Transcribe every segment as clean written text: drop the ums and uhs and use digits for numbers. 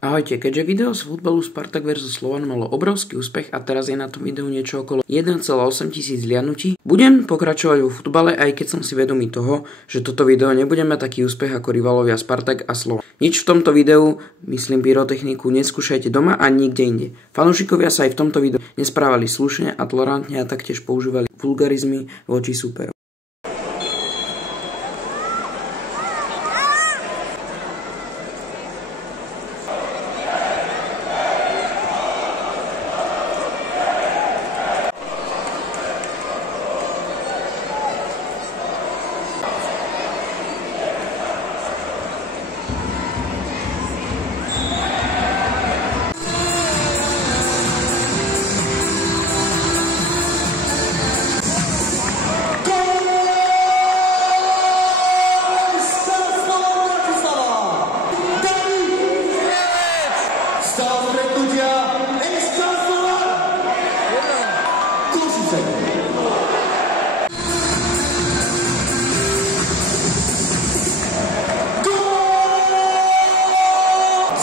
Ahojte, keďže video z futbalu Spartak vs Slovan malo obrovský úspech a teraz je na tom videu niečo okolo 1,8 tisíc zliadnutí, budem pokračovať vo futbale, aj keď som si vedomý toho, že toto video nebude mať taký úspech ako rivalovia Spartak a Slovan. Nič v tomto videu, myslím pyrotechniku, neskúšajte doma a nikde inde. Fanúšikovia sa aj v tomto videu nesprávali slušne a tolerantne a taktiež používali vulgarizmy voči súperom.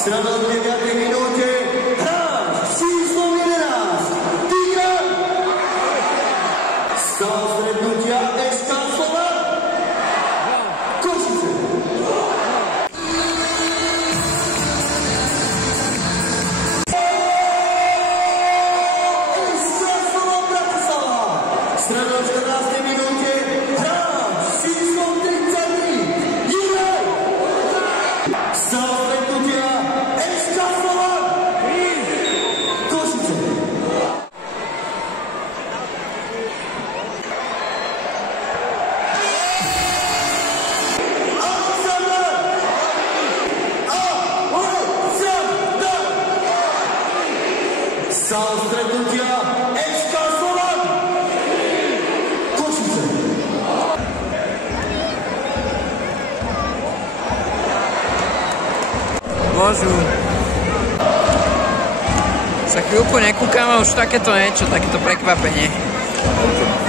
Strana v 9. minúte, hráč číslo 11, Tigra. Stav stretnutia SK Slovan, Košice. SK Slovan Bratislava. Strana v 14. minúte, hráč číslo 33, Juraj. Stav stretnutia SK Slovan, Košice. Stav stretnutia SK Slovan, Košice. Božu. Sa chvíľku nekúkam a už takéto niečo, takéto prekvapenie.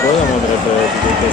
Tvoja modrá, to je